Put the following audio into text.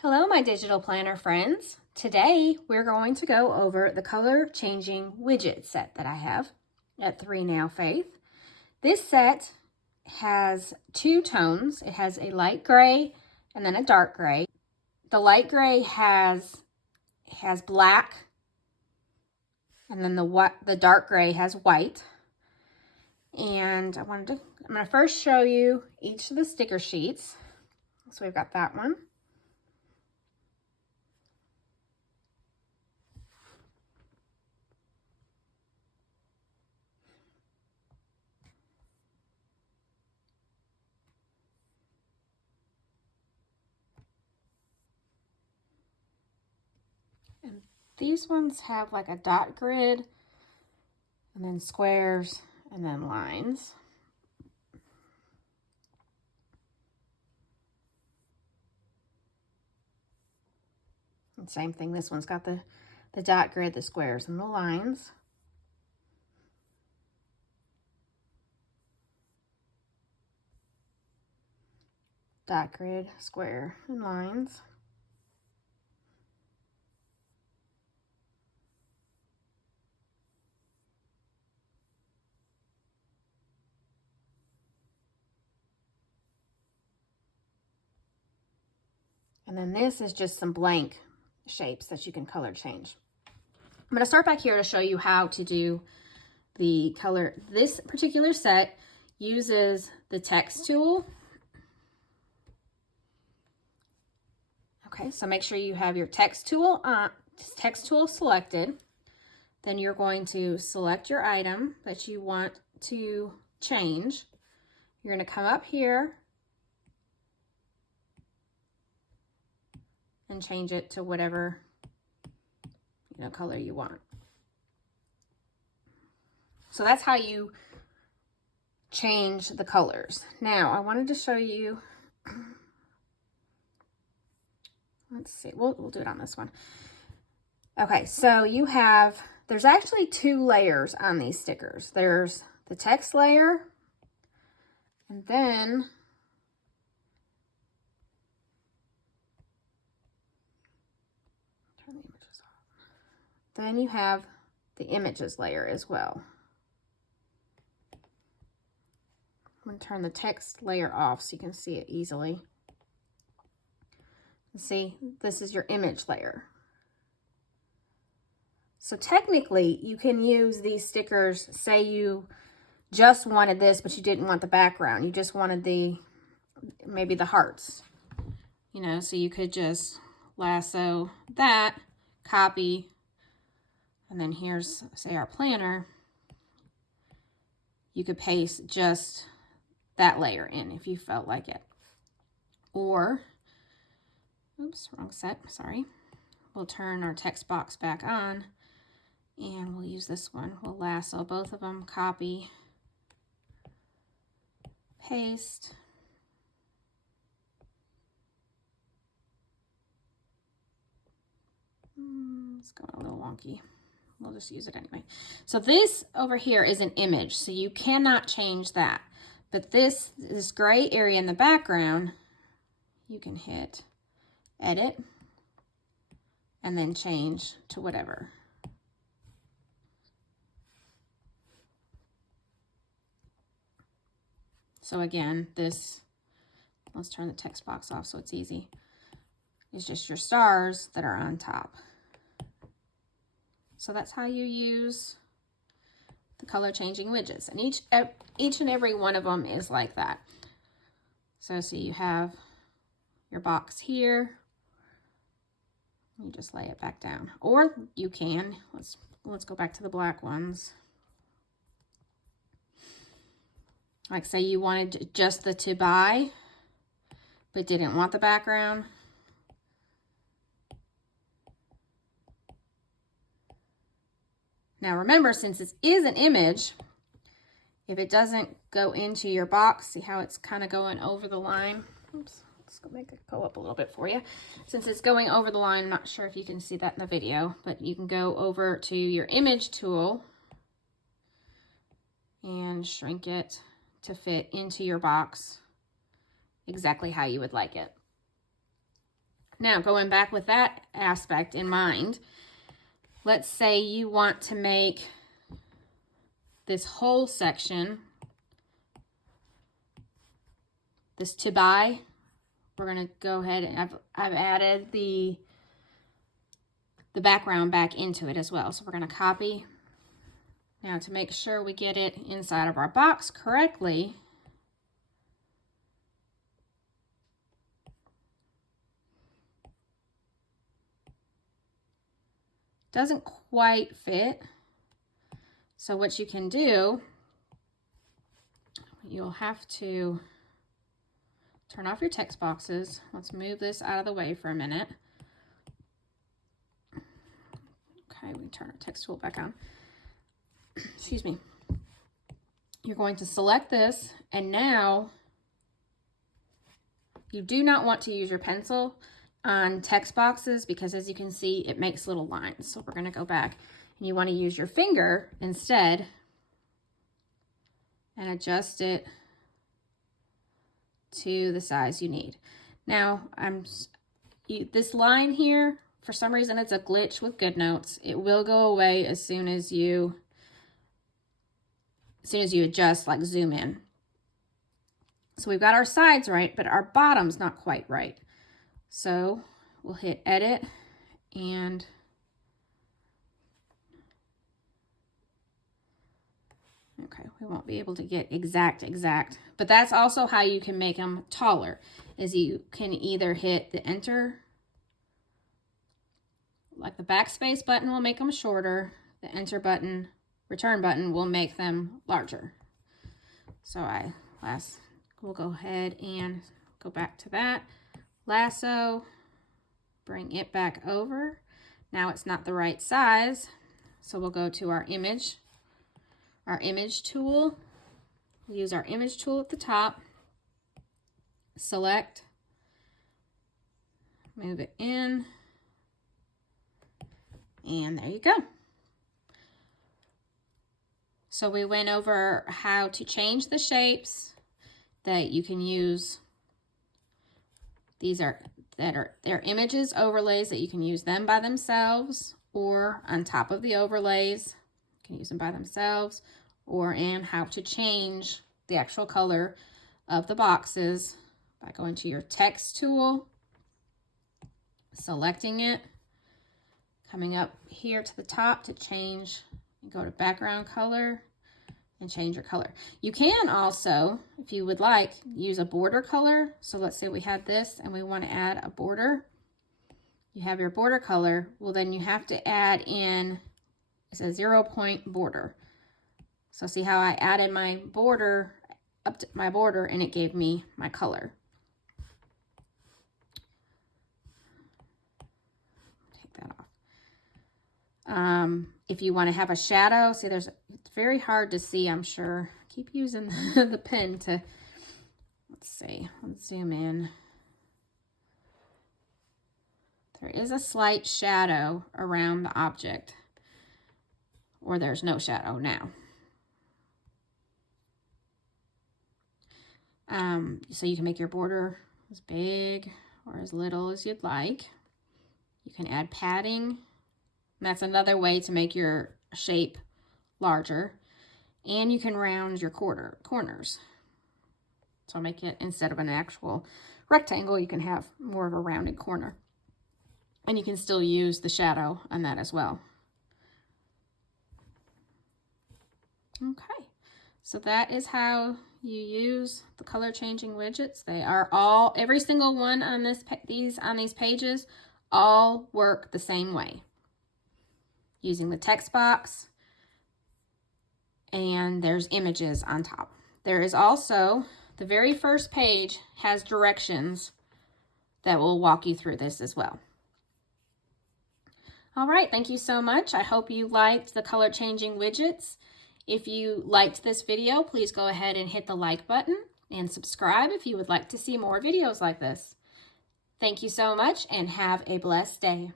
Hello, my digital planner friends. Today, we're going to go over the color changing widget set that I have at 3 Now Faith. This set has two tones. It has a light gray and then a dark gray. The light gray has black, and then the dark gray has white. And I'm going to first show you each of the sticker sheets. So we've got that one. And these ones have like a dot grid, and then squares, and then lines. And same thing, this one's got the dot grid, the squares, and the lines. Dot grid, square, and lines. And then this is just some blank shapes that you can color change. I'm going to start back here to show you how to do the color. This particular set uses the text tool. Okay, so make sure you have your text tool selected. Then you're going to select your item that you want to change. You're going to come up here and change it to whatever color you want. So that's how you change the colors. Now I wanted to show you, let's see, we'll do it on this one. Okay, so there's actually two layers on these stickers. There's the text layer, and then turn the images off. Then you have the images layer as well. I'm going to turn the text layer off so you can see it easily. See, this is your image layer. So technically, you can use these stickers, say you just wanted this, but you didn't want the background. You just wanted maybe the hearts, so you could just lasso that, copy, and then here's, say, our planner. You could paste just that layer in if you felt like it. Or, oops, wrong set, sorry. We'll turn our text box back on, and we'll use this one. We'll lasso both of them, copy, paste. It's going a little wonky. We'll just use it anyway. So this over here is an image, so you cannot change that. But this gray area in the background, you can hit edit and then change to whatever. So again, let's turn the text box off so it's easy. It's just your stars that are on top. So that's how you use the color changing widgets. And each and every one of them is like that. So you have your box here. You just lay it back down. Or you can, let's go back to the black ones. Like say you wanted just the to buy, but didn't want the background. Now remember, since it is an image, if it doesn't go into your box, see how it's kind of going over the line? Oops, let's go make it go up a little bit for you. Since it's going over the line, I'm not sure if you can see that in the video, but you can go over to your image tool and shrink it to fit into your box exactly how you would like it. Now, going back with that aspect in mind, let's say you want to make this whole section, this to buy. We're going to go ahead and I've added the background back into it as well. So we're going to copy. Now, to make sure we get it inside of our box correctly, doesn't quite fit. So what you can do, you'll have to turn off your text boxes. Let's move this out of the way for a minute. Okay, we turn our text tool back on. Excuse me. You're going to select this, and now you do not want to use your pencil on text boxes because, as you can see, it makes little lines. So we're going to go back, and you want to use your finger instead and adjust it to the size you need. Now, this line here, for some reason, it's a glitch with GoodNotes. It will go away as soon as you adjust, like zoom in. So we've got our sides right, but our bottom's not quite right. So we'll hit edit, and okay, we won't be able to get exact, but that's also how you can make them taller, is you can either hit the enter, like the backspace button will make them shorter, the enter button, return button will make them larger. So we'll go ahead and go back to that. Lasso, bring it back over. Now it's not the right size, so we'll go to our image tool. We'll use our image tool at the top, select, move it in, and there you go. So we went over how to change the shapes that you can use. They're images, overlays that you can use them by themselves or on top of the overlays. You can use them by themselves, or in how to change the actual color of the boxes by going to your text tool, selecting it, coming up here to the top to change, and go to background color and change your color. You can also, if you would like, use a border color. So let's say we had this and we want to add a border. You have your border color. Well, then you have to add in, it's a 0-point border. So see how I added my border up to my border and it gave me my color. Take that off. If you want to have a shadow, see it's very hard to see, I'm sure. Keep using the pen to, let's see, let's zoom in. There is a slight shadow around the object, or there's no shadow now. So you can make your border as big or as little as you'd like. You can add padding. That's another way to make your shape larger. And you can round your corners. So make it, instead of an actual rectangle, you can have more of a rounded corner. And you can still use the shadow on that as well. Okay, so that is how you use the color changing widgets. They are all, every single one on these pages all work the same way. Using the text box, and there's images on top. There is also, the very first page has directions that will walk you through this as well. All right, thank you so much. I hope you liked the color changing widgets. If you liked this video, please go ahead and hit the like button and subscribe if you would like to see more videos like this. Thank you so much and have a blessed day.